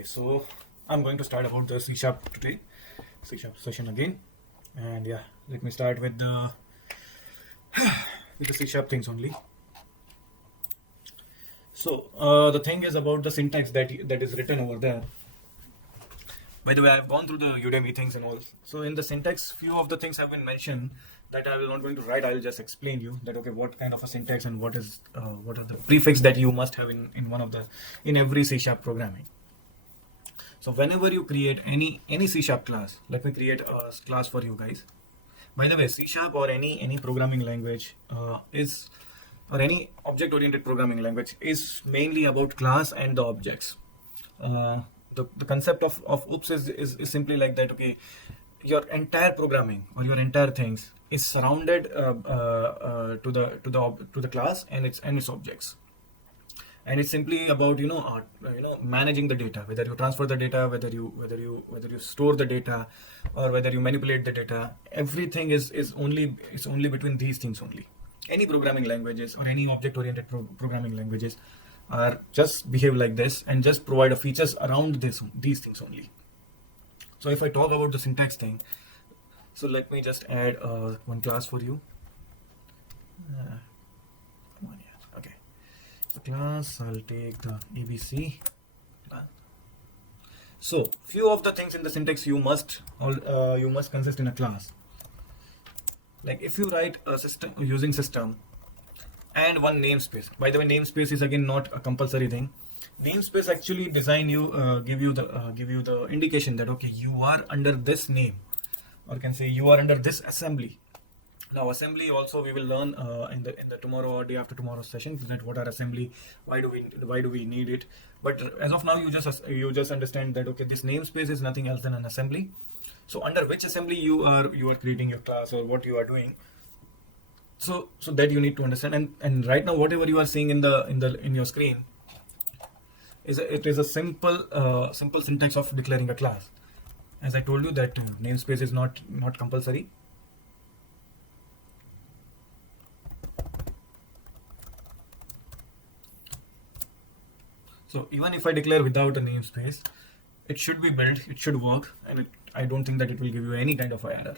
Okay, so I'm going to start about the C sharp today, C sharp session again, and yeah, let me start with the C sharp things only. So the thing is about the syntax that is written over there. By the way, I've gone through the Udemy things and all. So in the syntax, few of the things have been mentioned that I will not going to write. I'll just explain you that okay, what kind of a syntax and what are the prefix that you must have in one of the in every C sharp programming. So whenever you create any C sharp class, let me create a class for you guys. By the way, C sharp or any programming language is or any object oriented programming language is mainly about class and the objects. The concept of OOPS is simply like that. Okay, your entire programming or your entire things is surrounded to the class and its objects, and it's simply about managing the data, whether you transfer the data, whether you store the data, or whether you manipulate the data. Everything is only between these things only. Any programming languages or any object oriented programming languages are just behave like this and just provide a features around these things only. So if I talk about the syntax thing, so let me just add one class for you. Come on, yeah. Okay, the class, I'll take the ABC class. So few of the things in the syntax you must consist in a class. Like if you write a system using system and one namespace. By the way, namespace is again not a compulsory thing. Namespace actually give you the indication that okay, you are under this name, or can say you are under this assembly. Now assembly also we will learn in the tomorrow or day after tomorrow session, that what are assembly, why do we need it. But as of now you just understand that okay, this namespace is nothing else than an assembly. So under which assembly you are creating your class or what you are doing. So that you need to understand, and right now whatever you are seeing in your screen is a simple syntax of declaring a class. As I told you that namespace is not compulsory. So even if I declare without a namespace, it should be built, it should work, and I don't think that it will give you any kind of error.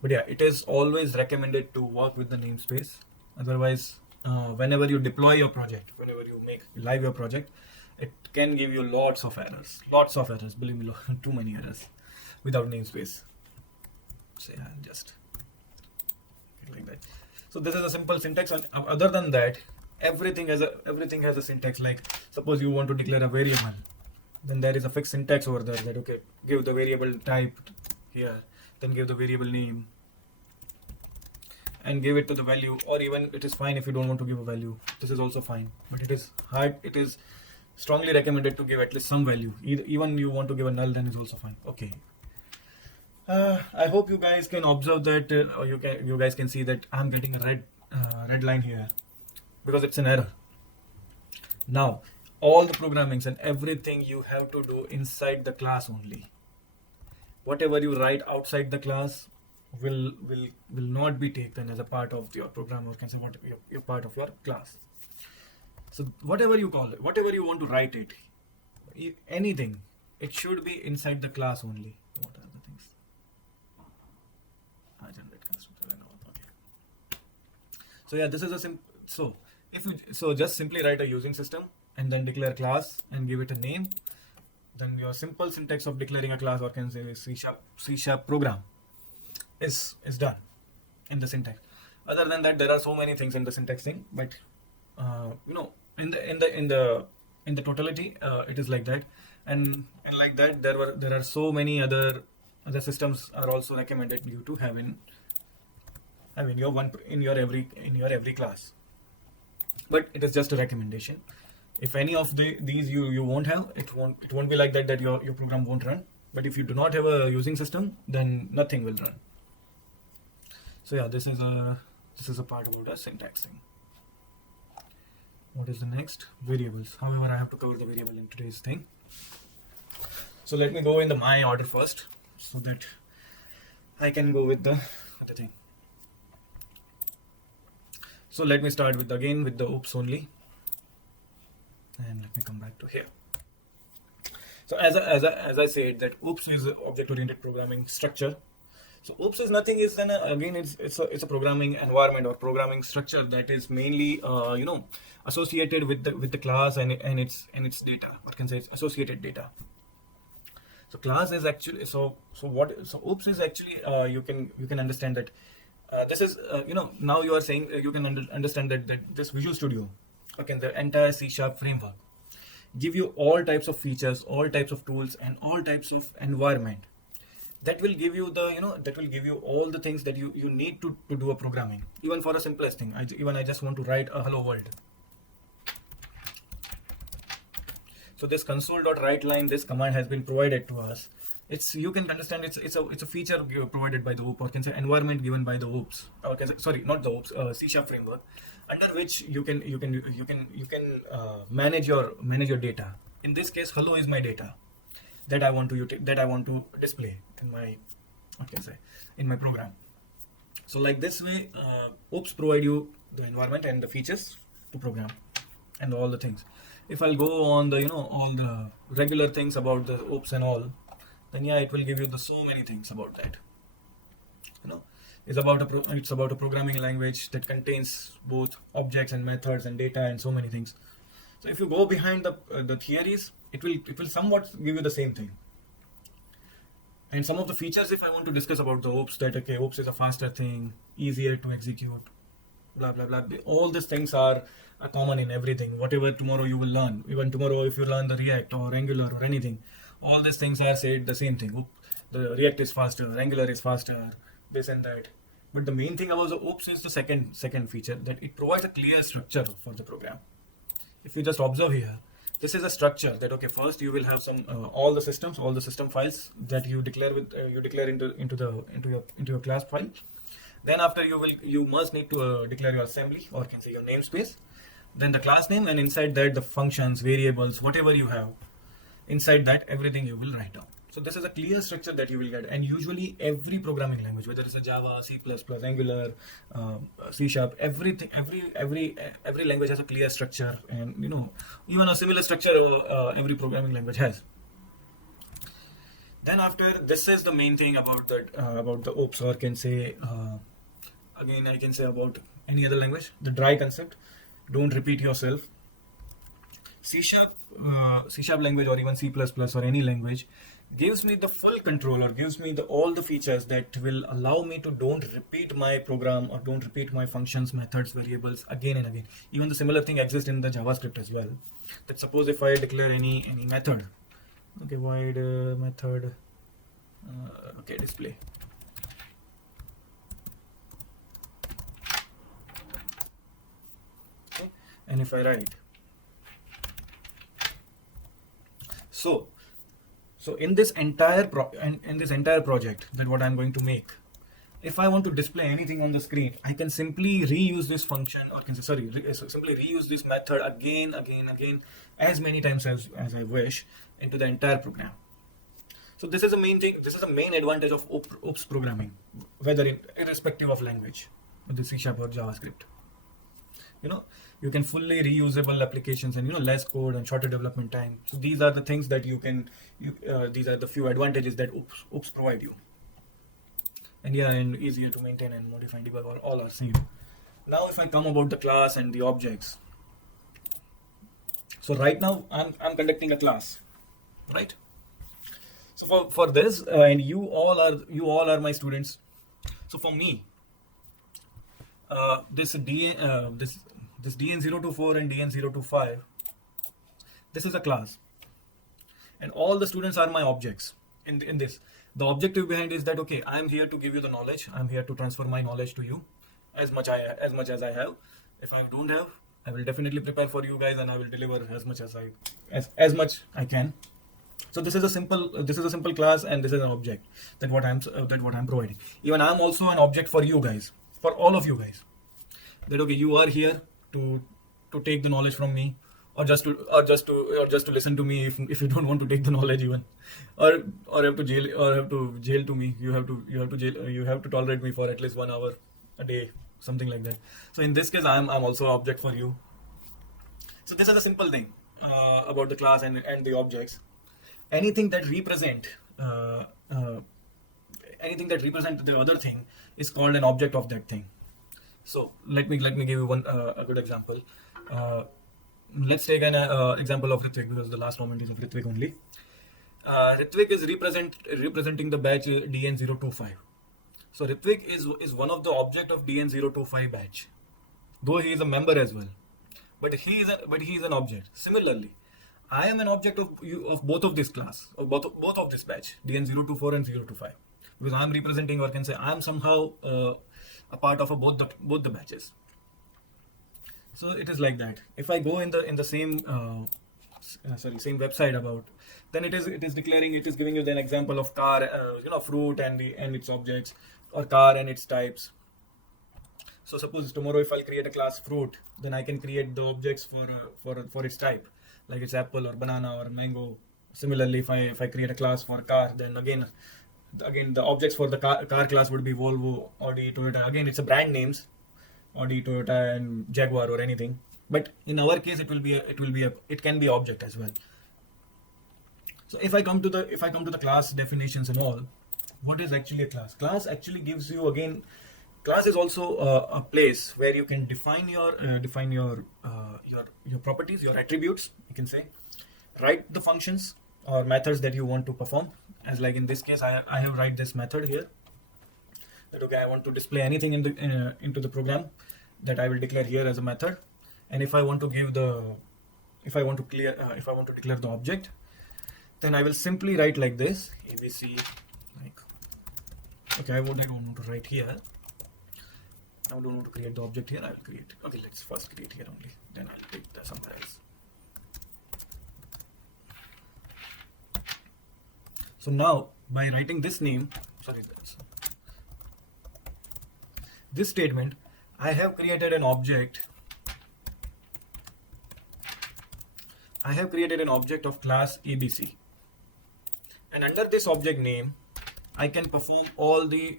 But yeah, it is always recommended to work with the namespace. Otherwise, whenever you deploy your project, whenever you make live your project, it can give you lots of errors. Believe me, too many errors without namespace. So yeah, just like that. So this is a simple syntax, and other than that, everything has a syntax. Like suppose you want to declare a variable, then there is a fixed syntax over there that okay, give the variable type here, then give the variable name and give it to the value, or even it is fine if you don't want to give a value, this is also fine. But it is strongly recommended to give at least some value. Even you want to give a null, then is also fine. Okay, I hope you guys can observe that or you guys can see that I'm getting a red line here because it's an error. Now all the programmings and everything you have to do inside the class only. Whatever you write outside the class will not be taken as a part of your program, or can say what your part of your class. So whatever you call it, whatever you want to write it, anything, it should be inside the class only. What are the things? Generate constructor and all. Okay. So yeah, this is so just simply write a using system and then declare class and give it a name. Then your simple syntax of declaring a class, or can say C sharp program, is done in the syntax. Other than that, there are so many things in the syntax thing, but in the totality, it is like that, and like that there are so many other systems are also recommended you to have in your every class. But it is just a recommendation. If any of these you won't have, it won't be like that your program won't run. But if you do not have a using system, then nothing will run. So yeah, this is a part about the syntax thing. What is the next? Variables. However, I have to cover the variable in today's thing. So let me go in the my order first, so that I can go with the thing. So let me start with the OOPS only. and let me come back to here. So as I said that OOPS is object-oriented programming structure. So OOPS is nothing is then again it's a programming environment or programming structure that is mainly associated with the class and its data. What can say it's associated data. So class is actually so OOPS is actually you can understand that this is now you are saying you can understand that this Visual Studio, okay, the entire C# framework give you all types of features, all types of tools, and all types of environment that will give you that will give you all the things that you need to do a programming. Even for a simplest thing, I just want to write a hello world. So this console.writeLine, this command has been provided to us. You can understand it's a feature provided by the OOP, or can say environment given by the OOPS, or can say, sorry, not the OOPS, C# framework, under which you can manage your data. In this case, hello is my data that I want to display in my in my program. So like this way, OOPS provide you the environment and the features to program and all the things. If I'll go on the all the regular things about the OOPS and all, then yeah, it will give you so many things about that. It's about a programming language that contains both objects and methods and data and so many things. So if you go behind the theories, it will somewhat give you the same thing. And some of the features, if I want to discuss about the OOPS, that okay, OOPS is a faster thing, easier to execute, blah blah blah. All these things are common in everything. Whatever tomorrow you will learn, even tomorrow if you learn the React or Angular or anything, all these things are said the same thing. The React is faster, Angular is faster, this and that. But the main thing about the OOPS is the second feature, that it provides a clear structure for the program. If you just observe here, this is a structure that okay, first you will have some all the system files that you declare into your class file. Then after you must need to declare your assembly, or can say your namespace, then the class name, and inside that the functions, variables, whatever you have inside that, everything you will write down. So this is a clear structure that you will get, and usually every programming language, whether it's a Java, C++, Angular, C#, everything, every language has a clear structure, and even a similar structure every programming language has. Then after, this is the main thing about the OOPS, or can say again I can say about any other language, the dry concept. Don't repeat yourself. C# language, or even C++, or any language, gives me the full control, or gives me all the features that will allow me to don't repeat my program, or don't repeat my functions, methods, variables again and again. Even the similar thing exists in the JavaScript as well. That suppose if I declare any method, okay, void method, okay, display. Okay, and if I write, so in this entire project, that what I'm going to make, if I want to display anything on the screen, I can simply reuse this function, or can say simply reuse this method again, as many times as I wish into the entire program. So this is the main thing. This is the main advantage of OOPS programming, whether irrespective of language, whether C# or JavaScript. You can fully reusable applications, and less code and shorter development time. So these are the things that these are the few advantages that OOPS provide you. And yeah, and easier to maintain and modify and debug, all are same. Now if I come about the class and the objects. So right now I'm conducting a class, right? So for this, and you all are my students. So for me, this DN024 and DN025, this is a class, and all the students are my objects in this. The objective behind is that okay, I am here to give you the knowledge. I'm here to transfer my knowledge to you as much as I have. If I don't have, I will definitely prepare for you guys, and I will deliver as much I can. So this is a simple class, and this is an object that what I'm providing. Even I'm also an object for you guys, for all of you guys. That okay, you are here to take the knowledge from me, or just to listen to me if you don't want to take the knowledge even, or have to jail to me. You have to tolerate me for at least 1 hour a day, something like that. So in this case, I'm also an object for you. So this is a simple thing. about the class and the objects. Anything that represent uh, uh, anything that represent the other thing is called an object of that thing. So let me give you one a good example. Uh, let's take an example of Ritwik, because the last moment is of Ritwik only. Ritwik is representing the batch DN025. So Ritwik is one of the object of DN025 batch, though he is a member as well. But he is an object. Similarly, I am an object of both of this class, of both of this batch, DN024 and 025, because I am representing, or can say I am somehow a part of both the batches. So it is like that. If I go in the same same website about, then it is declaring, it is giving you an example of car, fruit and its objects, or car and its types. So suppose tomorrow if I'll create a class fruit, then I can create the objects for its type, like it's apple or banana or mango. Similarly, if I create a class for car, then again the objects for the car class would be Volvo, Audi, Toyota. Again, it's a brand names, Audi, Toyota, and Jaguar or anything. But in our case, it can be object as well. So if I come to the class definitions and all, what is actually a class? Class actually gives you, again, class is also a place where you can define your properties, your attributes, you can say, write the functions or methods that you want to perform. As like in this case, I have write this method here, that okay, I want to display anything into the program, that I will declare here as a method. And if I want to declare the object, then I will simply write like this, ABC, like, okay, I don't want to write here. I don't want to create the object here. I will create. Okay, let's first create here only. Then I'll take the somewhere else. So now, by writing this name, this statement, I have created an object. I have created an object of class ABC, and under this object name, I can perform all the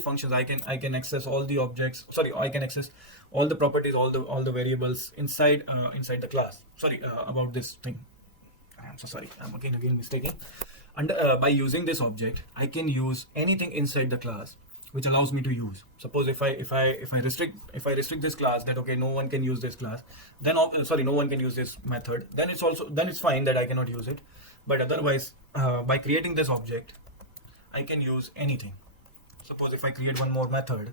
functions. I can access all the objects. Sorry, I can access all the properties, all the variables inside the class. Sorry about this thing. I'm so sorry. I'm again mistaken. And by using this object, I can use anything inside the class, which allows me to use. Suppose if I restrict this class, that okay, no one can use this class, then no one can use this method, then it's fine that I cannot use it. But otherwise, by creating this object, I can use anything. Suppose if I create one more method,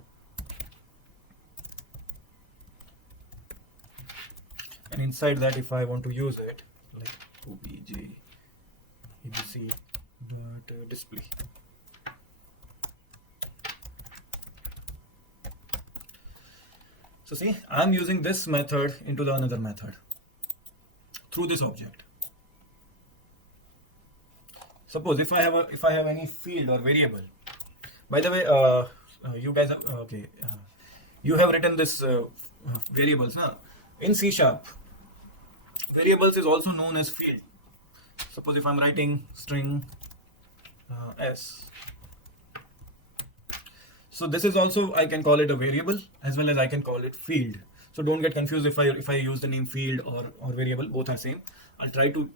and inside that, if I want to use it, like obj abc dot display. So see, I'm using this method into the another method through this object. Suppose if I have any field or variable. By the way, you guys have, you have written this variables, huh? In C#. Variables is also known as field. Suppose if I'm writing string s. So this is also, I can call it a variable as well as I can call it field. So don't get confused if I use the name field or variable, both are same. I'll try to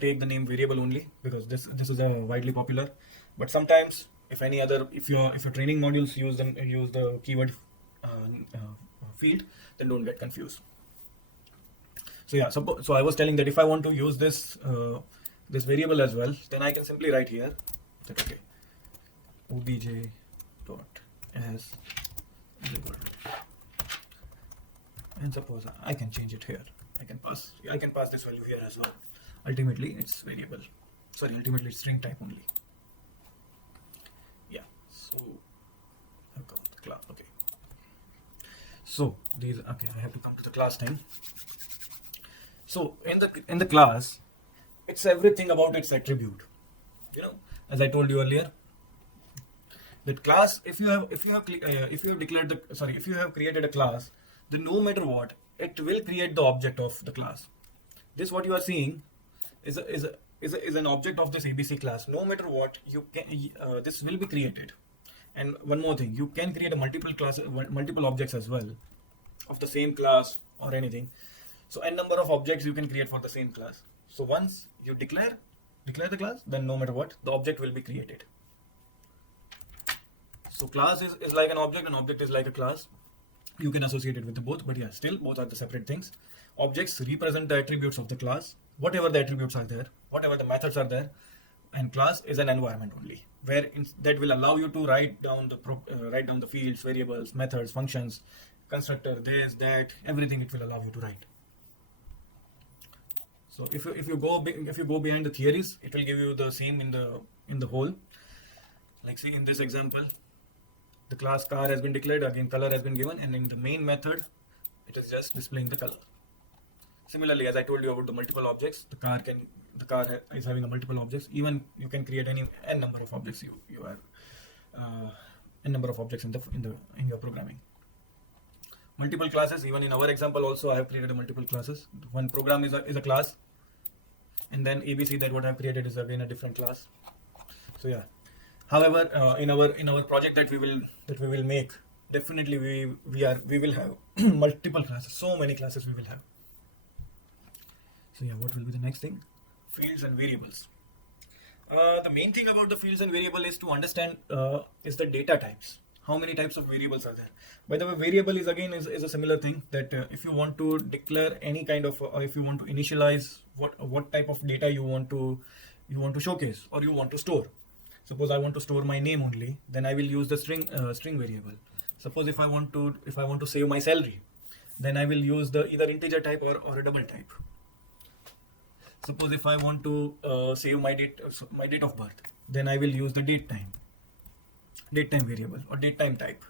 take the name variable only, because this is a widely popular. But sometimes if your training modules use the keyword field, then don't get confused. So yeah, so I was telling that if I want to use this variable as well, then I can simply write here that okay, obj dot as is equal to, and suppose I can change it here. I can pass this value here as well. Ultimately, it's variable. Sorry, ultimately it's string type only. Yeah. So I've got the class. Okay. So I have to come to the class thing. So in the class, it's everything about its attribute. As I told you earlier, that class, if you have created a class, then no matter what, it will create the object of the class. This what you are seeing is an object of this ABC class. No matter what, you can this will be created. And one more thing, you can create multiple objects as well. of the same class or anything. So n number of objects you can create for the same class. So once you declare the class, then no matter what, the object will be created. So class is like an object is like a class. You can associate it with the both, but yeah, still both are the separate things. Objects represent the attributes of the class, whatever the attributes are there, whatever the methods are there, and class is an environment only, where that will allow you to write down the fields, variables, methods, functions, constructor, this, that, everything it will allow you to write. So if you go behind the theories, it will give you the same in the whole. Like see in this example, the class car has been declared, again color has been given, and in the main method, it is just displaying the color. Similarly, as I told you about the multiple objects, the car is having a multiple objects. Even you can create any n number of objects. You have n number of objects in your programming. Multiple classes. Even in our example, also I have created multiple classes. One program is a class, and then ABC that what I have created is again a different class. So yeah. However, in our project that we will make, definitely we will have multiple classes. So many classes we will have. So yeah, what will be the next thing? Fields and variables. The main thing about the fields and variable is to understand is the data types. How many types of variables are there? By the way, variable is a similar thing that if you want to declare any kind of, or if you want to initialize what type of data you want to showcase or you want to store. Suppose I want to store my name only, then I will use the string variable. Suppose if I want to save my salary, then I will use the either integer type or a double type. Suppose if I want to save my date of birth, then I will use the date time variable or date time type.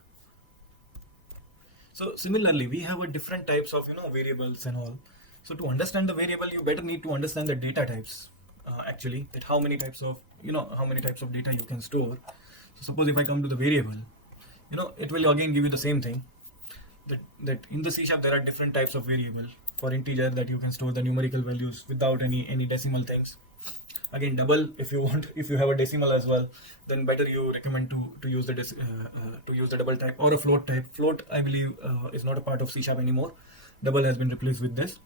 So similarly, we have a different types of variables and all. So to understand the variable, you better need to understand the data types. Actually, that how many types of data you can store. So suppose if I come to the variable, it will again give you the same thing. That in the C# there are different types of variable. For integer, that you can store the numerical values without any decimal things. Again, double, if you have a decimal as well, then better you recommend to use the double type or a float type. Float, I believe, is not a part of C# anymore. Double has been replaced with this.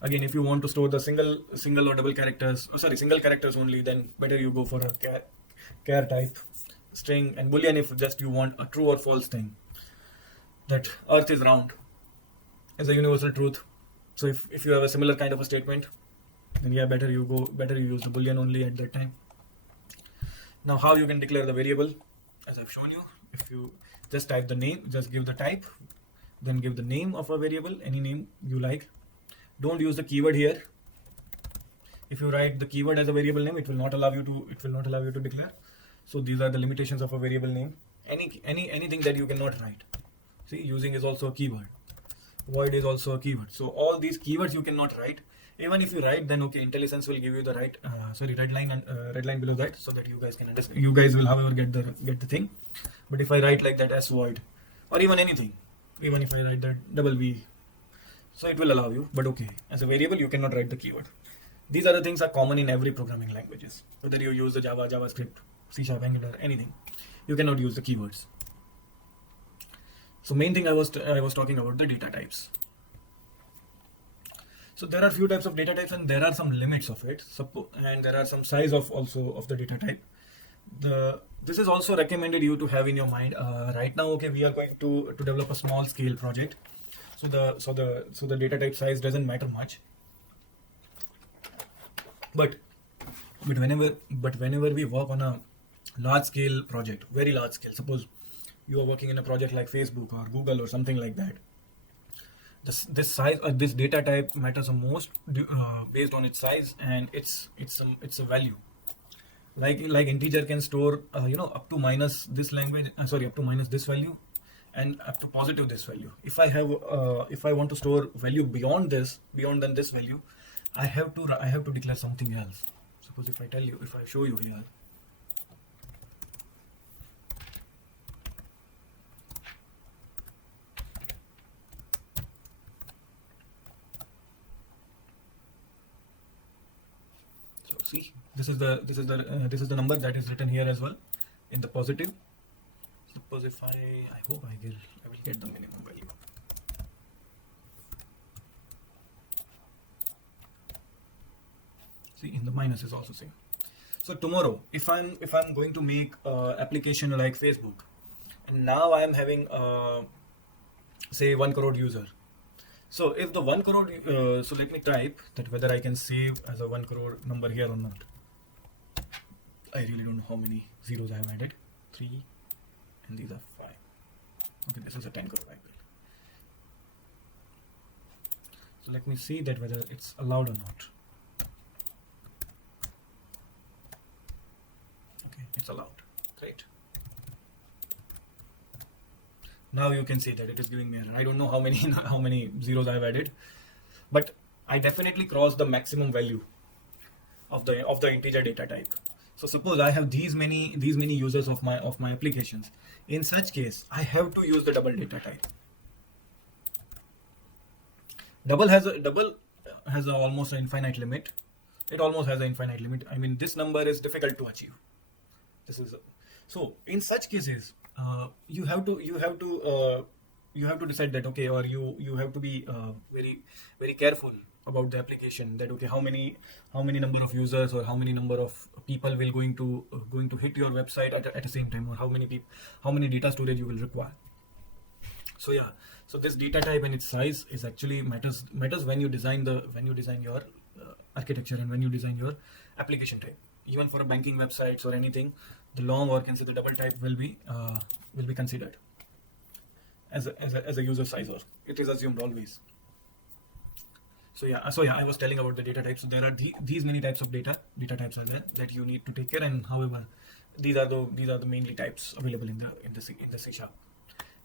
Again, if you want to store the single or double characters, single characters only, then better you go for a char type, string, and boolean if just you want a true or false thing. That earth is round is a universal truth. So if you have a similar kind of a statement, then yeah, better you use the boolean only at that time. Now how you can declare the variable, as I've shown you, if you just type the name, just give the type, then give the name of a variable, any name you like. Don't use the keyword here. If you write the keyword as a variable name, it will not allow you to declare. So these are the limitations of a variable name. Anything that you cannot write. See, using is also a keyword. Void is also a keyword. So all these keywords you cannot write. Even if you write, then okay, IntelliSense will give you the red line below that, so that you guys can understand. You guys will, however, get the thing. But if I write like that as void, or even anything, even if I write that double V, so it will allow you. But okay, as a variable, you cannot write the keyword. These other things are common in every programming languages. Whether you use the Java, JavaScript, C#, Angular, anything, you cannot use the keywords. So main thing I was talking about the data types. So there are few types of data types, and there are some limits of it. And there are some size of the data type. This is also recommended you to have in your mind. Right now, okay, we are going to develop a small scale project. So the data type size doesn't matter much. But whenever we work on a large scale project, very large scale, suppose you are working in a project like Facebook or Google or something like that, this size or this data type matters the most based on its size and its a value. Like integer can store up to minus this value and up to positive this value. If I want to store value beyond this value, I have to declare something else. Suppose if I show you here. So see, this is the number that is written here as well in the positive. Suppose if I hope I will get the minimum value. See, in the minus is also same. So tomorrow, if I'm going to make application like Facebook, and now I am having say 1 crore user. So if the 1 crore, so let me type that whether I can save as a 1 crore number here or not. I really don't know how many zeros I have added. 3, and these are 5. Okay, this is a 10 crore I will. So let me see that whether it's allowed or not. Okay, it's allowed. Great. Now you can see that it is giving me error. I don't know how many how many zeros I have added, but I definitely crossed the maximum value of the integer data type. So suppose I have these many users of my applications. In such case, I have to use the double data type. Double has a almost an infinite limit. It almost has an infinite limit. I mean, this number is difficult to achieve. This is so. In such cases, you have to decide that, okay, or you have to be very careful about the application, that okay, how many number of users or how many number of people will going to hit your website at the same time, or how many data storage you will require. So yeah, so this data type and its size is actually matters when you design your architecture and when you design your application type. Even for a banking websites or anything, the long, or can say the double type will be considered as a user size, or it is assumed always. So yeah, I was telling about the data types. So there are these many types of data types are there that you need to take care. And however, these are the mainly types available in the C#.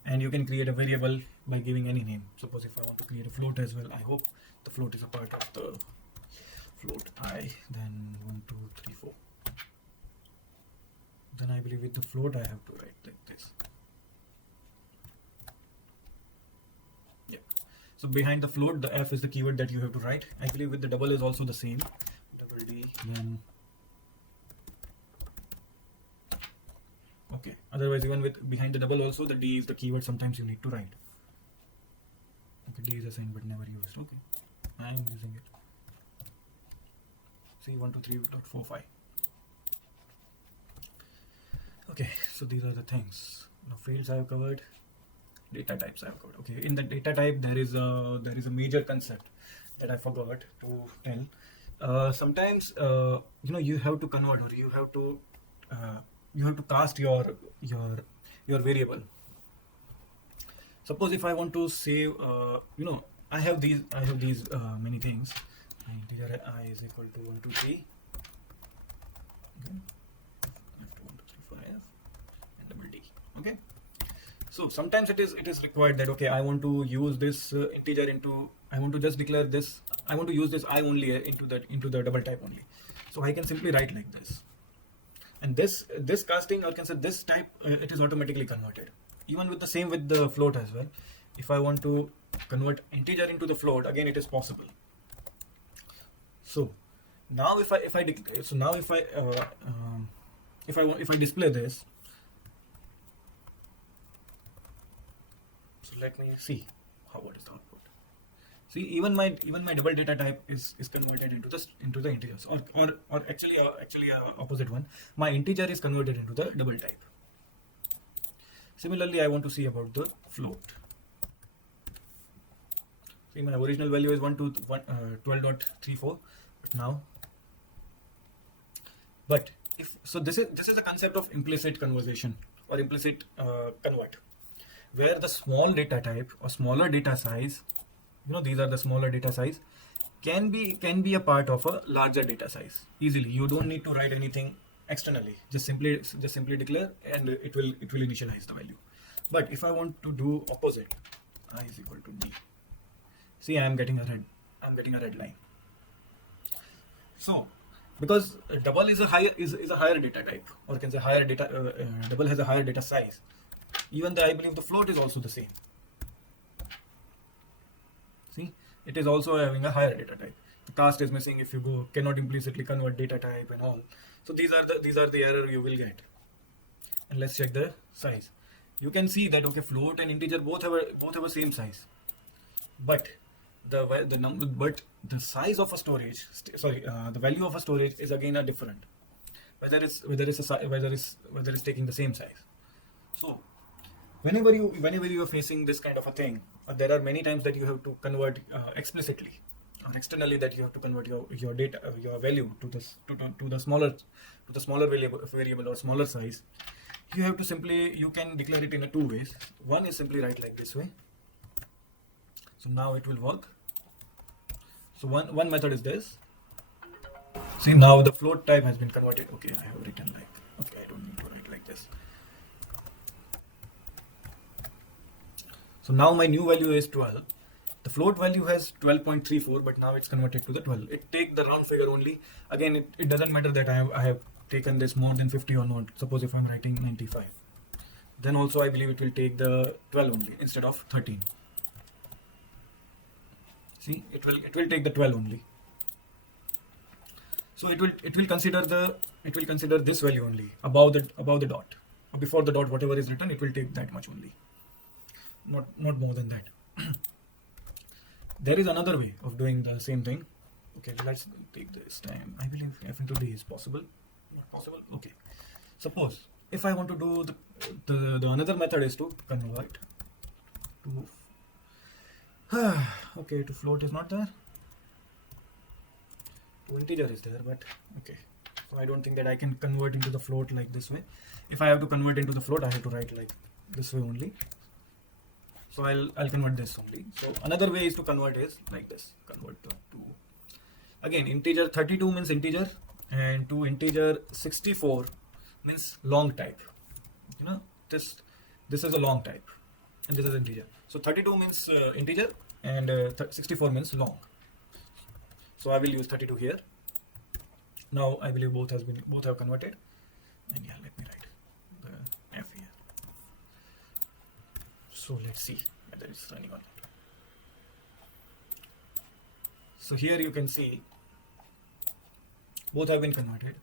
And you can create a variable by giving any name. Suppose if I want to create a float as well, I hope the float is a part of the float I, then 1, 2, 3, 4. Then I believe with the float I have to write like this. Yeah. So behind the float, the F is the keyword that you have to write. I believe with the double is also the same. Double D, then. Okay. Otherwise, even with behind the double also, the D is the keyword. Sometimes you need to write. Okay, D is the same but never used. Okay, I am using it. See, 123.45. Okay, so these are the things. Now fields I have covered, data types I have covered. Okay, in the data type there is a major concept that I forgot to tell. Sometimes you have to convert, or you have to cast your variable. Suppose if I want to save, I have these many things. Integer I is equal to 1, 2, 3. Okay. Left 1, 2, 3, 5, and double D. Okay. So sometimes it is required that, okay, I want to use this integer into. I want to just declare this. I want to use this I only into the double type only. So I can simply write like this. And this casting, or can say this type, it is automatically converted. Even with the same with the float as well. If I want to convert integer into the float, again it is possible. So now if I display this, so let me see what is the output. See, even my double data type is converted into the integers, or actually opposite one. My integer is converted into the double type. Similarly, I want to see about the float. See, my original value is 12.34 now. But if so, this is a concept of implicit conversion or implicit convert, where the small data type or smaller data size, these are the smaller data size, can be a part of a larger data size easily. You don't need to write anything externally. Just simply declare, and it will initialize the value. But if I want to do opposite, I is equal to D. See, I am getting a red line. So because double is a higher data type, or can say higher data, double has a higher data size. Even I believe the float is also the same. See, it is also having a higher data type. The cast is missing if you cannot implicitly convert data type and all. So these are the error you will get. And let's check the size. You can see that, okay, float and integer both have a same size, but the size of a storage, the value of a storage is again a different, whether it's taking the same size. So whenever you are facing this kind of a thing, there are many times that you have to convert explicitly or externally, that you have to convert your data, your value to the smaller variable or smaller size. You can declare it in two ways. One is simply write like this way. So now it will work. So one method is this. See, now the float type has been converted. Okay, I have written like, okay, I don't need to write like this. So now my new value is 12. The float value has 12.34, but now it's converted to the 12. It take the round figure only. Again, it doesn't matter that I have taken this more than 50 or not. Suppose if I'm writing 95, then also I believe it will take the 12 only instead of 13. See, it will take the 12 only. So it will consider this value only above the dot, or before the dot, whatever is written, it will take that much only, not more than that. There is another way of doing the same thing. Okay, let's take this time. I believe f into d is possible. Not possible. Okay. Suppose if I want to do the another method is to convert to okay, to float is not there. To integer is there, but okay. So I don't think that I can convert into the float like this way. If I have to convert into the float, I have to write like this way only. So I'll convert this only. So another way is to convert is like this. Convert to again, integer 32 means integer, and to integer 64 means long type. You know, this is a long type, and this is integer. So 32 means integer, and 64 means long. So I will use 32 here. Now I believe both have converted, and yeah, let me write the f here. So let's see whether it's running or not. So here you can see both have been converted.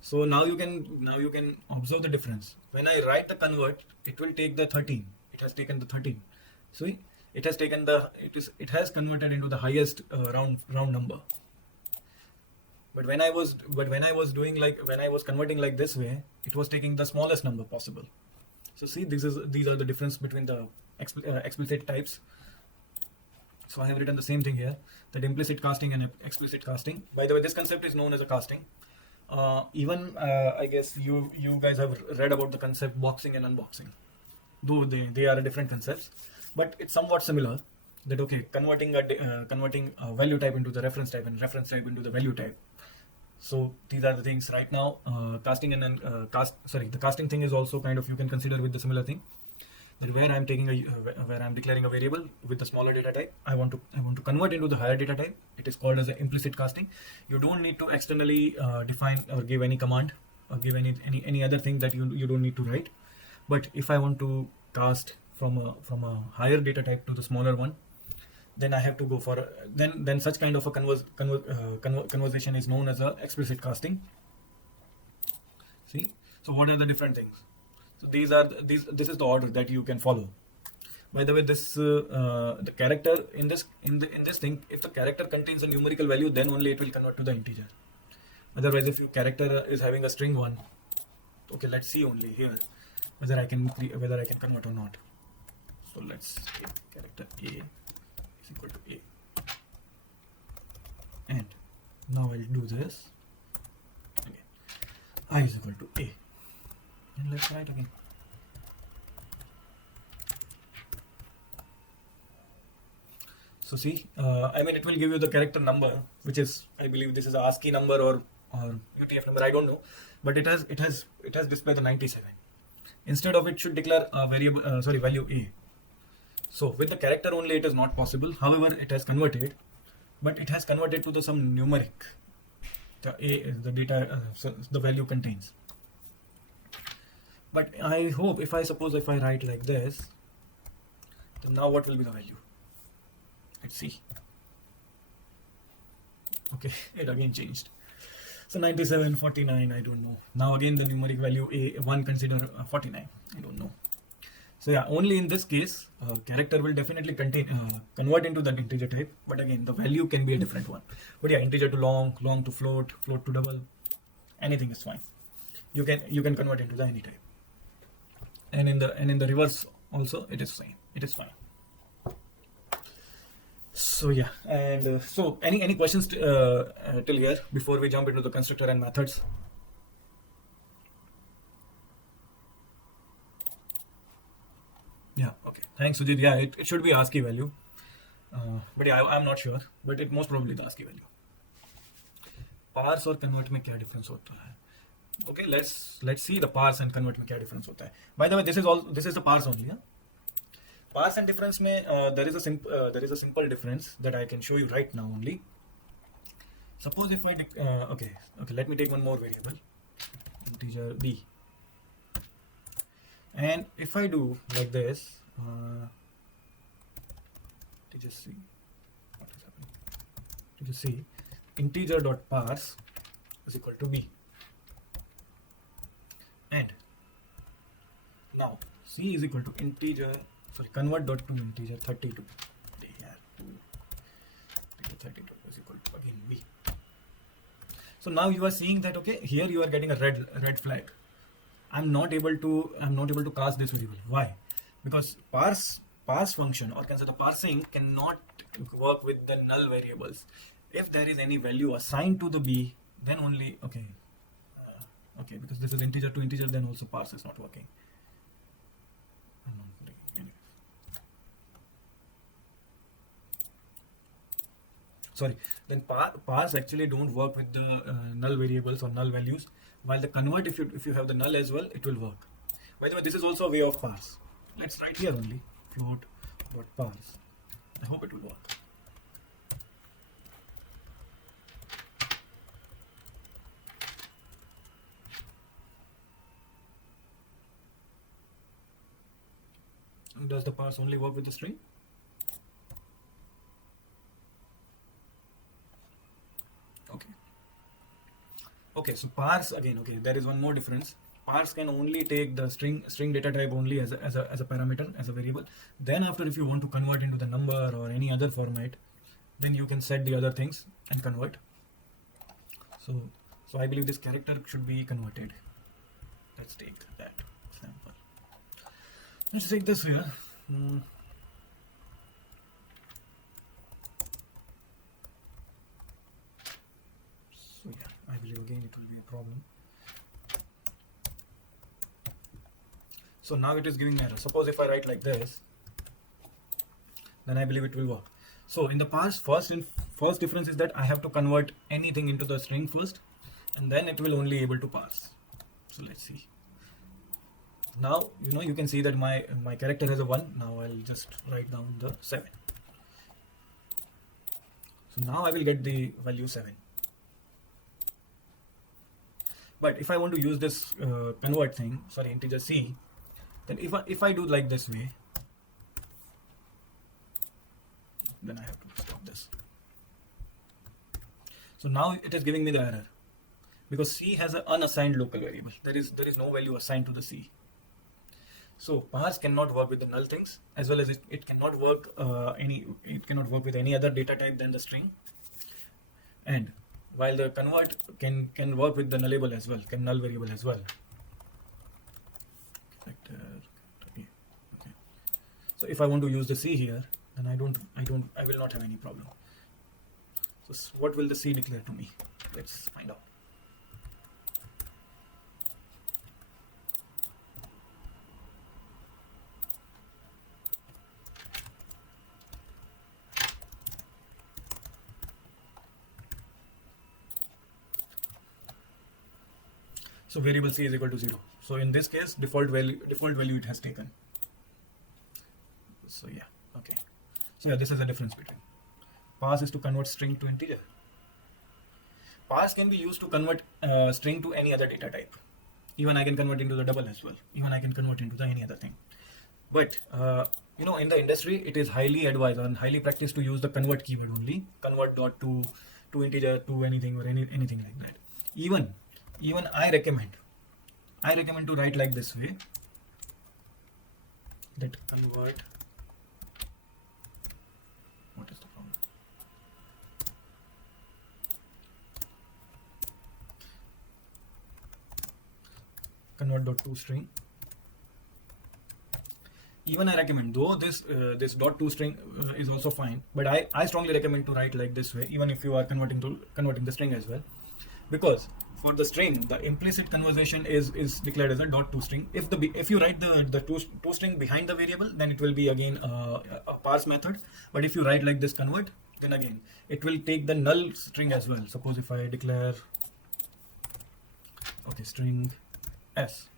So now you can observe the difference. When I write the convert, it will take the 13. It has taken the 13. See, it has converted into the highest round number. But when I was converting like this way, it was taking the smallest number possible. So see, these are the difference between the explicit types. So I have written the same thing here, that implicit casting and explicit casting. By the way, this concept is known as a casting. I guess you guys have read about the concept boxing and unboxing, though they are different concepts, but it's somewhat similar. That okay, converting a value type into the reference type and reference type into the value type. So these are the things right now. Casting and the casting thing is also kind of, you can consider with the similar thing. That where I'm declaring a variable with the smaller data type, I want to convert into the higher data type. It is called as an implicit casting. You don't need to externally define or give any command or give any other thing that you don't need to write. But if I want to cast from a higher data type to the smaller one, then I have to go for then such kind of a conversation is known as a explicit casting. See, so what are the different things? So this is the order that you can follow. By the way, this the character in this thing, if the character contains a numerical value, then only it will convert to the integer. Otherwise, if your character is having a string one, okay, let's see only here whether I can convert or not. So let's take character A is equal to A, and now I'll do this again. I is equal to A, and let's write again. So see, it will give you the character number, which is, I believe this is a ASCII number or UTF number, I don't know, but it has displayed the 97. Instead of, it should declare a value A. So with the character only it is not possible. However, it has converted, but it has converted to some numeric. The A is the data, the value contains. But I hope, if I write like this, then now what will be the value? Let's see. Okay, it again changed. So 97, 49, I don't know. Now again the numeric value A1 consider 49, I don't know. So yeah, only in this case, character will definitely contain convert into the integer type. But again, the value can be a different one. But yeah, integer to long, long to float, float to double, anything is fine. You can convert into the any type. And in the reverse also, it is same. It is fine. So yeah, and so any questions till here before we jump into the constructor and methods? Yeah, okay. Thanks, Sujit. Yeah, it should be ASCII value. But yeah, I'm not sure. But it most probably the ASCII value. Parse और convert में क्या difference होता है? Okay, let's see the parse and convert में क्या difference होता है. By the way, this is the parse only. Huh? Parse and difference में there is a simple difference that I can show you right now only. Suppose if I okay, let me take one more variable, integer b, and if I do like this, integer c, what is happening? Integer c, integer dot parse is equal to b, and now c is equal to integer, sorry, convert dot to integer 32. Yeah, 32 is equal to again b. So now you are seeing that okay, here you are getting a red flag. I'm not able to cast this variable. Why? Because parse function, or can say the parsing, cannot work with the null variables. If there is any value assigned to the b, then only okay, because this is integer to integer, then also parse is not working. Sorry, then parse actually don't work with the null variables or null values, while the convert, if you have the null as well, it will work. By the way, this is also a way of parse. Let's write here only float dot parse. I hope it will work. Does the parse only work with the string? Okay, so parse again. Okay, there is one more difference. Parse can only take the string data type only as a parameter, as a variable. Then after, if you want to convert into the number or any other format, then you can set the other things and convert. So I believe this character should be converted. Let's take that sample. Let's take this here. So yeah, I believe again it will be a problem. So now it is giving error. Suppose if I write like this, then I believe it will work. So in the parse, first difference is that I have to convert anything into the string first, and then it will only able to parse. So let's see. Now you can see that my character has a 1. Now I'll just write down the 7. So now I will get the value 7. But if I want to use this convert thing, sorry, integer c, then if I do like this way, then I have to stop this. So now it is giving me the error because c has an unassigned local variable. There is no value assigned to the c. So parse cannot work with the null things, as well as it cannot work with any other data type than the string. And while the convert can work with the nullable as well, null variable as well. Okay. So if I want to use the c here, then I will not have any problem. So what will the c declare to me? Let's find out. So variable c is equal to 0. So in this case, default value it has taken. So yeah, okay. So yeah, this is the difference between parse is to convert string to integer. Parse can be used to convert string to any other data type. Even I can convert into the double as well. Even I can convert into the any other thing. But in the industry, it is highly advised and highly practiced to use the convert keyword only. Convert dot to integer to anything or anything like that. Even I recommend to write like this way. that convert. What is the problem? Convert dot toString. Even I recommend, though this dot toString is also fine, but I strongly recommend to write like this way, even if you are converting the string as well, because for the string the implicit conversion is declared as a dot toString. If you write the toString behind the variable, then it will be again a parse method. But if you write like this convert, then again it will take the null string as well. Suppose if I declare string s,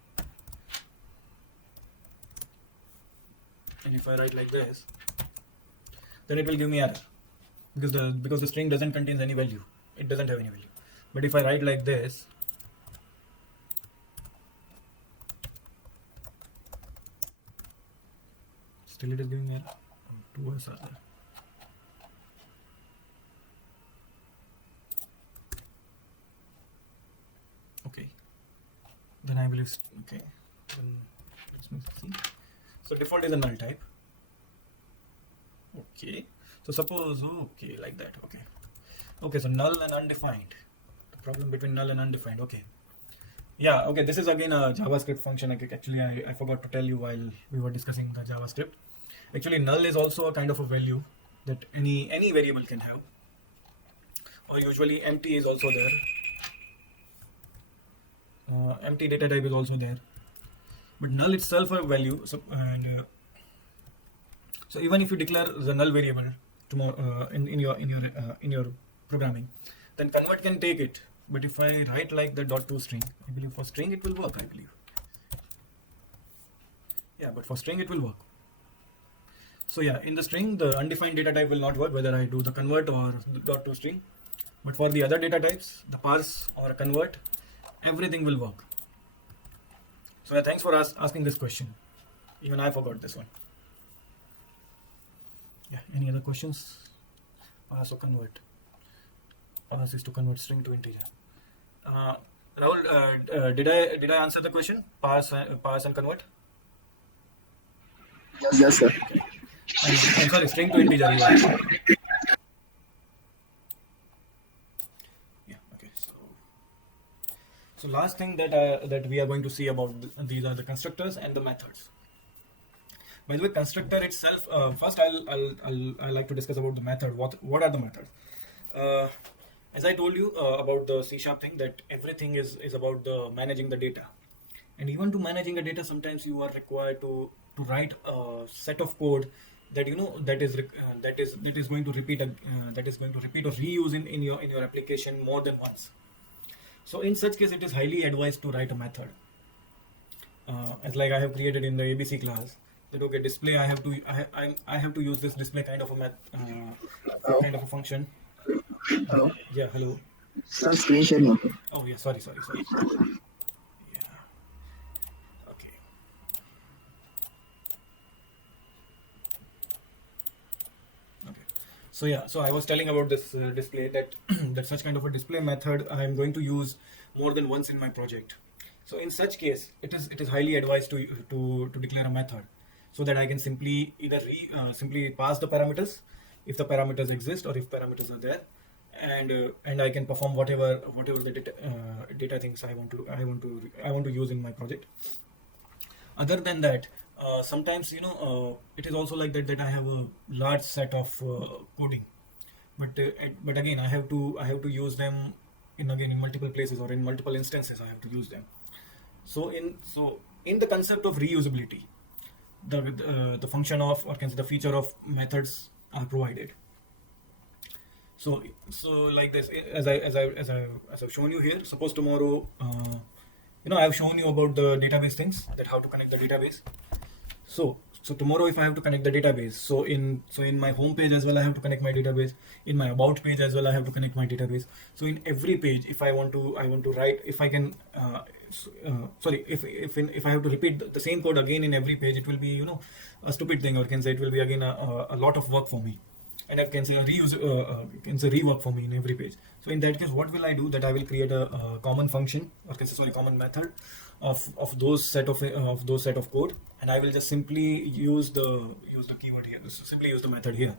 and if I write like this, then it will give me error because the string doesn't contain any value. It doesn't have any value. But if I write like this, still it is giving error. 2s are there. Okay. Then I believe okay. Then let's see. So default is a null type. Okay. So suppose like that. Okay. So null and undefined. The problem between null and undefined. Okay. Yeah. Okay. This is again a JavaScript function. Actually, I forgot to tell you while we were discussing the JavaScript. Actually, null is also a kind of a value that any variable can have. Or usually empty is also there. Empty data type is also there. But null itself a value, so even if you declare the null variable tomorrow in your programming, then convert can take it. But if I write like the dot toString, I believe for string it will work. I believe. Yeah, but for string it will work. So yeah, in the string the undefined data type will not work whether I do the convert or the dot toString. But for the other data types, the parse or a convert, everything will work. So thanks for asking this question. Even I forgot this one. Yeah. Any other questions? Parse or convert? Parse is to convert string to integer. Rahul, did I answer the question? Parse and convert. Yes, sir. I'm sorry, string to integer. Yeah. Okay. So last thing that we are going to see about these are the constructors and the methods. By the way, constructor itself. First, I'll like to discuss about the method. What are the methods? As I told you about the C# thing, that everything is about the managing the data, and even to managing the data, sometimes you are required to write a set of code that that is going to repeat or reuse in your application more than once. So in such case, it is highly advised to write a method. As like I have created in the ABC class, that display I have to use this display kind of a kind of a function. Hello. Yeah, hello. Sir, screen share no. Oh yeah, sorry. Yeah. Okay. So yeah, so I was telling about this display that that such kind of a display method I am going to use more than once in my project. So in such case, it is highly advised to declare a method, so that I can simply either simply pass the parameters if the parameters exist or if parameters are there, and I can perform whatever the data things I want to use in my project. Other than that, sometimes it is also like that I have a large set of coding, but again I have to use them in multiple places or in multiple instances. I have to use them. So in the concept of reusability, the function of, or can say the feature of, methods are provided. So like this, as I've shown you here. Suppose tomorrow, I've shown you about the database things, that how to connect the database. So tomorrow, if I have to connect the database, so in my home page as well, I have to connect my database. In my about page as well, I have to connect my database. So in every page, if I want to write, if I can, if I have to repeat the same code again in every page, it will be a stupid thing, or can say it will be again a lot of work for me. and I can say can say rework for me in every page. So in that case, what will I do? That I will create a common function, or can say sorry, common method of those set of code, and I will just simply use the keyword here. So simply use the method here.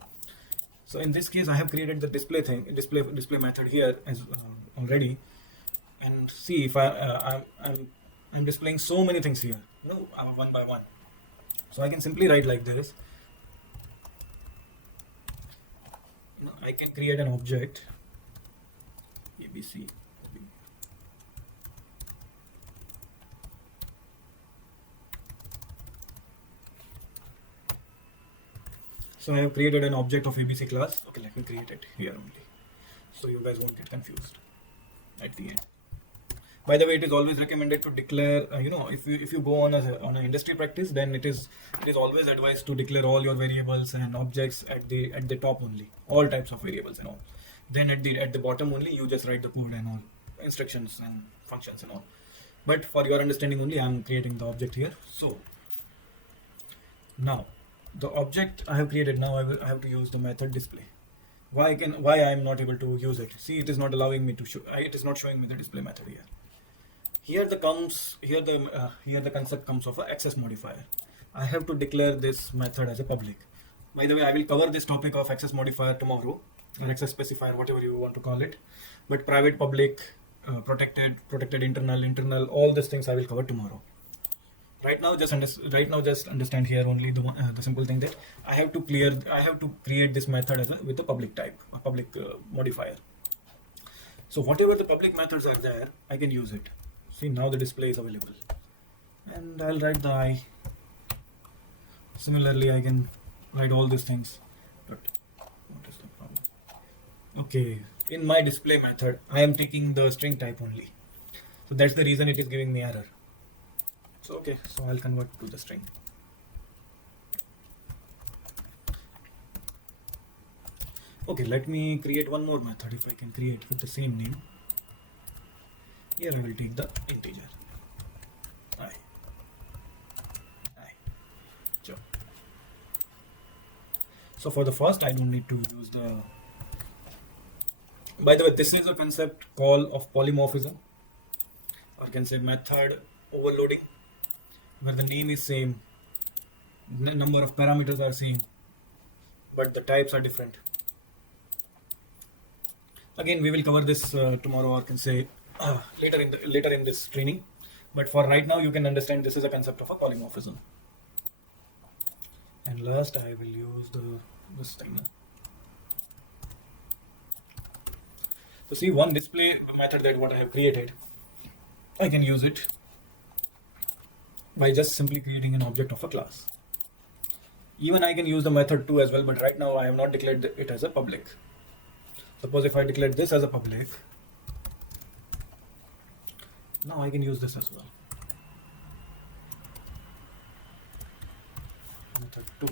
So in this case, I have created the display method here as already, and see if I'm displaying so many things here. No, one by one. So I can simply write like this. I can create an object ABC. So I have created an object of ABC class. Okay, let me create it here only, so you guys won't get confused at the end. By the way, it is always recommended to declare. If you go on an industry practice, then it is always advised to declare all your variables and objects at the top only, all types of variables and all. Then at the bottom only, you just write the code and all, instructions and functions and all. But for your understanding only, I am creating the object here. So now the object I have created, now I have to use the method display. Why I am not able to use it? See, it is not allowing me to show. It is not showing me the display method here. Here the concept comes of an access modifier. I have to declare this method as a public. By the way, I will cover this topic of access modifier tomorrow, or access specifier, whatever you want to call it. But private, public, protected, internal, all these things I will cover tomorrow. Right now, just understand here only the simple thing that I have to create this method with a public type, a public modifier. So whatever the public methods are there, I can use it. See, now the display is available, and I'll write the I. Similarly, I can write all these things, but what is the problem? Okay, in my display method, I am taking the string type only, so that's the reason it is giving me error. So okay, so I'll convert to the string. Okay, let me create one more method if I can create with the same name. Here I will take the integer I. Sure. So for the first, I don't need to use the. By the way, this is a concept call of polymorphism, or can say method overloading, where the name is same, number of parameters are same, but the types are different. Again, we will cover this tomorrow, or can say later in this training. But for right now, you can understand this is a concept of a polymorphism. And last, I will use this thing. So see, one display method that what I have created, I can use it by just simply creating an object of a class. Even I can use the method 2 as well, but right now I have not declared it as a public. Suppose if I declare this as a public, now I can use this as well. Method 2.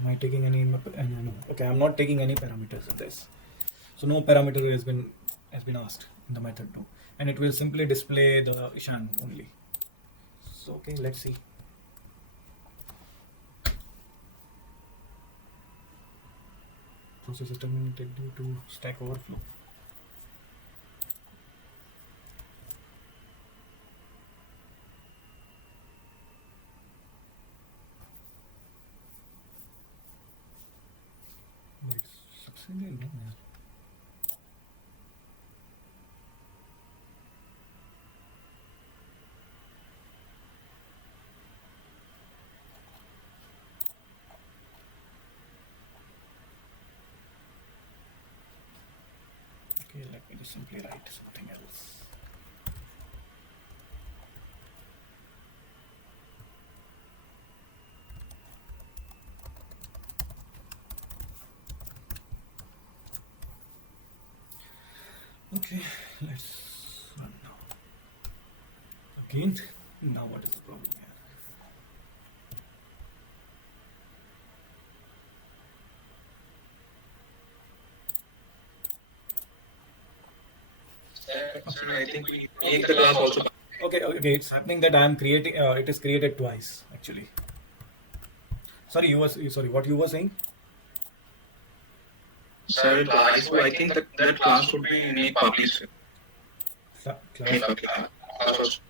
Am I taking any? No. Okay, I'm not taking any parameters in this. So no parameter has been asked in the method 2, and it will simply display the Ishan only. So okay, let's see. Process is terminated due to Stack Overflow. Wait, succeeded? No. Okay, let me just simply write something else. Okay, let's run now. Again, now what is the problem here? Actually, I think we make the class also. Okay, it's happening that I am creating. It is created twice actually. Sorry, what you were saying? Sir, so I think that class would be made public. Class. Class.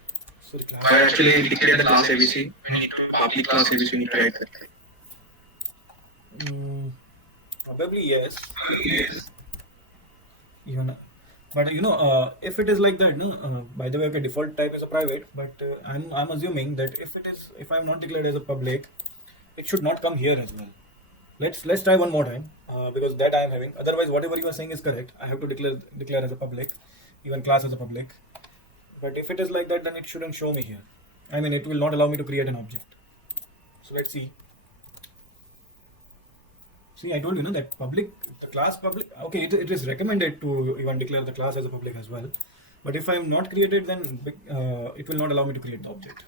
So the I class. actually declare the class ABC. We need to public class ABC. We need to write that. Probably yes. Yes. Even, but if it is like that, no. By the way, okay, default type is a private, but I'm assuming that if I'm not declared as a public, it should not come here as well. Let's try one more time because that I am having. Otherwise, whatever you are saying is correct. I have to declare as a public, even class as a public. But if it is like that, then it shouldn't show me here. I mean, it will not allow me to create an object. So let's see. See, I told you, that the class public. Okay, it is recommended to even declare the class as a public as well. But if I am not created, then it will not allow me to create the object.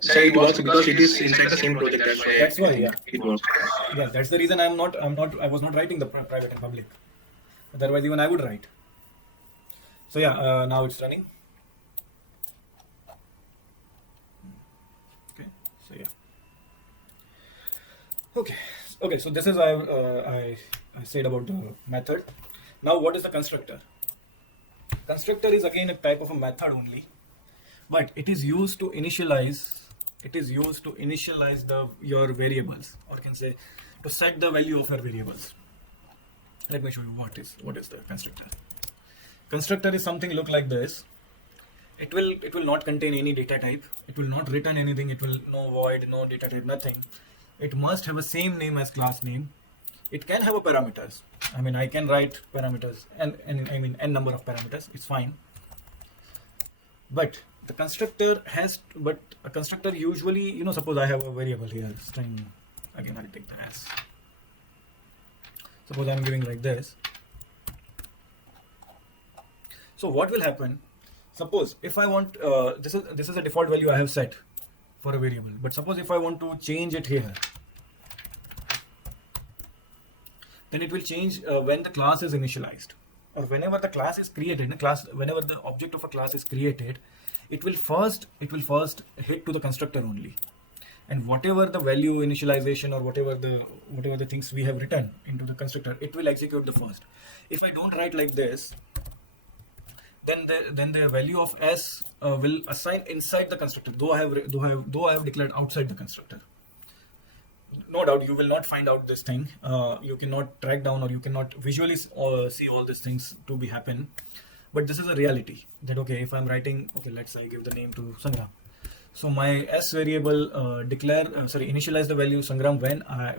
So it works because it is inside the same project. That's why, yeah. It works. Yeah, that's the reason I was not writing the private and public. Otherwise, even I would write. So yeah, now it's running. Okay, so yeah. Okay. So this is I said about the method. Now, what is the constructor? Constructor is again a type of a method only, but it is used to initialize. It is used to initialize your variables, or can say to set the value of your variables. Let me show you what is the constructor. Constructor is something look like this. It will not contain any data type. It will not return anything. It will no void, no data type, nothing. It must have a same name as class name. It can have a parameters. I mean, I can write parameters and I mean n number of parameters. It's fine. But a constructor usually, suppose I have a variable here, string. Again, I'll take the s. Suppose I'm giving like this. So what will happen? Suppose if I want this is a default value I have set for a variable. But suppose if I want to change it here, then it will change when the class is initialized, or whenever the class is created. Whenever the object of a class is created, it will first hit to the constructor only, and whatever the value initialization or whatever the things we have written into the constructor, it will execute the first. If I don't write like this, then the value of s will assign inside the constructor, though I have declared outside the constructor. No doubt you will not find out this thing. You cannot track down, or you cannot visually see all these things to be happen. But this is a reality that, okay, if I'm writing, okay, let's say I give the name to Sangram. So my s variable initialize the value Sangram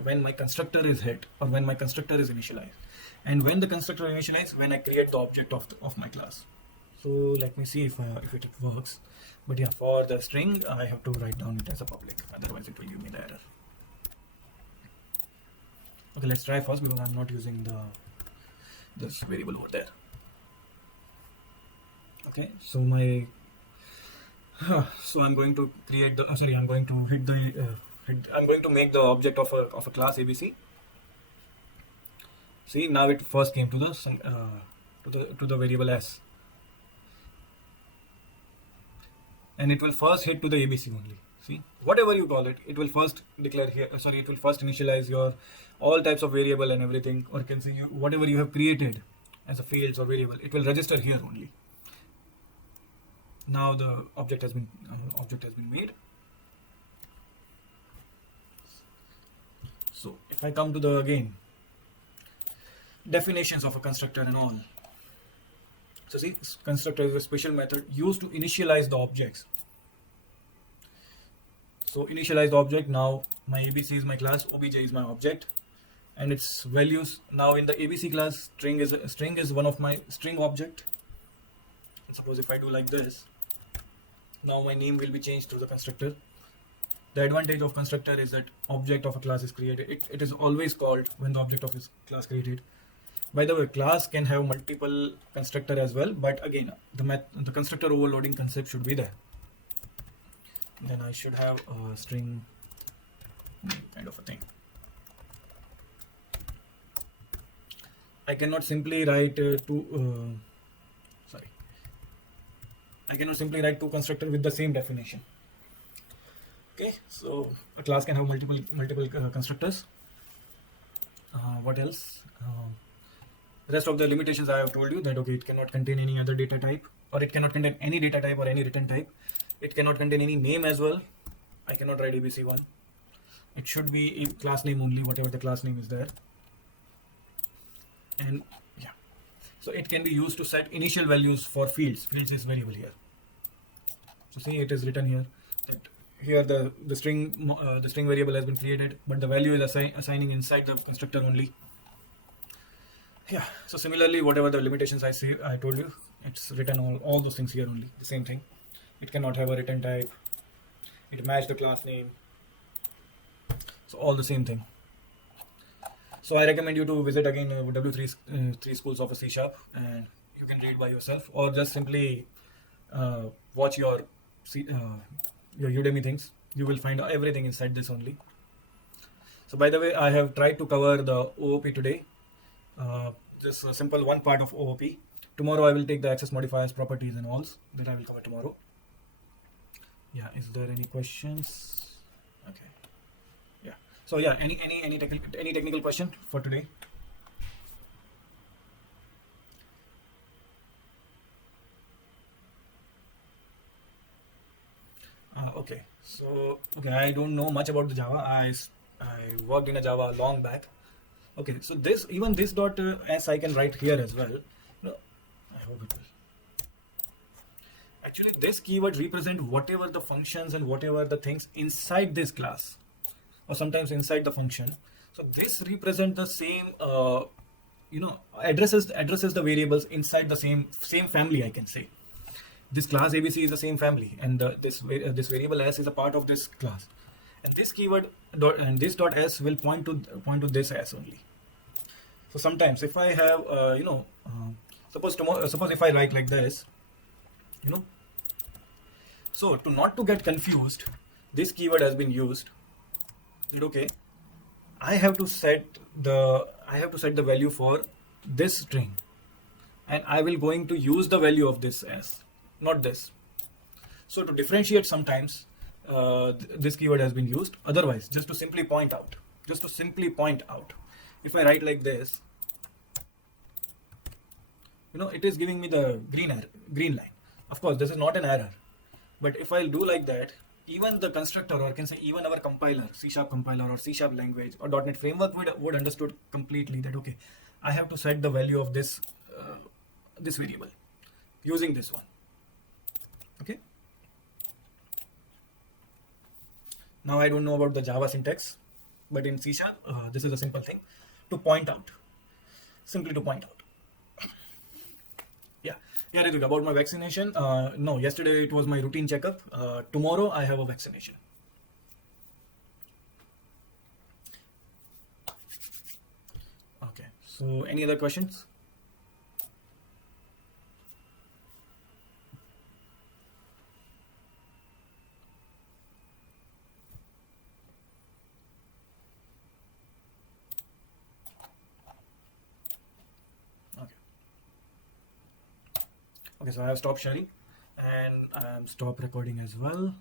when my constructor is hit, or when my constructor is initialized, and when the constructor initialized, when I create the object of my class. So let me see if it works. But yeah, for the string I have to write down it as a public, otherwise it will give me the error. Okay, let's try first because I'm not using this variable over there. Okay, so I'm going to create the I'm going to hit the I'm going to make the object of a class ABC. See, now it first came to the variable s, and it will first hit to the ABC only. See, whatever you call it, it will first declare here. It will first initialize your all types of variable and everything, or can see whatever you have created as a fields or variable. It will register here only. Now the object has been made. So if I come to the again definitions of a constructor and all. So see, constructor is a special method used to initialize the objects. So initialize the object. Now my ABC is my class, obj is my object, and its values. Now in the ABC class, string is one of my string object. And suppose if I do like this, now my name will be changed to the constructor. The advantage of constructor is that object of a class is created. It is always called when the object of its class created. By the way, class can have multiple constructor as well, but again, the constructor overloading concept should be there. Then I should have a string kind of a thing. I cannot simply write two constructor with the same definition. Okay, so a class can have multiple constructors. What else? Rest of the limitations I have told you, that okay, it cannot contain any other data type, or it cannot contain any data type or any return type. It cannot contain any name as well. I cannot write ABC1. It should be a class name only, whatever the class name is there. And yeah, so it can be used to set initial values for fields. Fields is variable here. So see, it is written here that here the string variable has been created, but the value is assigning inside the constructor only. Yeah. So similarly, whatever the limitations I told you, it's written all those things here only. The same thing. It cannot have a return type. It match the class name. So all the same thing. So I recommend you to visit again W3 three schools of a C#, and you can read by yourself, or just simply watch your Udemy things. You will find everything inside this only. So by the way, I have tried to cover the OOP today. Just a simple one part of OOP. Tomorrow I will take the access modifiers, properties and alls that I will cover tomorrow. Yeah, is there any questions? Okay. Yeah. So yeah, any technical question for today? Okay. So okay, I don't know much about the Java. I worked in a Java long back. Okay, so this dot s I can write here as well. No, I hope it will. Actually, this keyword represent whatever the functions and whatever the things inside this class, or sometimes inside the function. So this represent the same, addresses the variables inside the same family. I can say this class ABC is the same family, and this variable s is a part of this class, and this keyword dot and this dot s will point to this s only. So sometimes if I have suppose if I write like this, so not to get confused, this keyword has been used. Okay, I have to set the value for this string, and I will going to use the value of this s, not this. So to differentiate, sometimes this keyword has been used. Otherwise, just to simply point out, if I write like this, it is giving me the green line. Of course, this is not an error, but if I'll do like that, even the constructor, or I can say even our compiler, C# compiler or C# language or .NET framework would understood completely that okay, I have to set the value of this variable using this one. Okay. Now I don't know about the Java syntax, but in C#, this is a simple thing to point out, simply to point out. Yeah, Ritik, about my vaccination. No, yesterday it was my routine checkup. Tomorrow I have a vaccination. Okay. So any other questions? Okay, so I have stopped sharing and I am stop recording as well.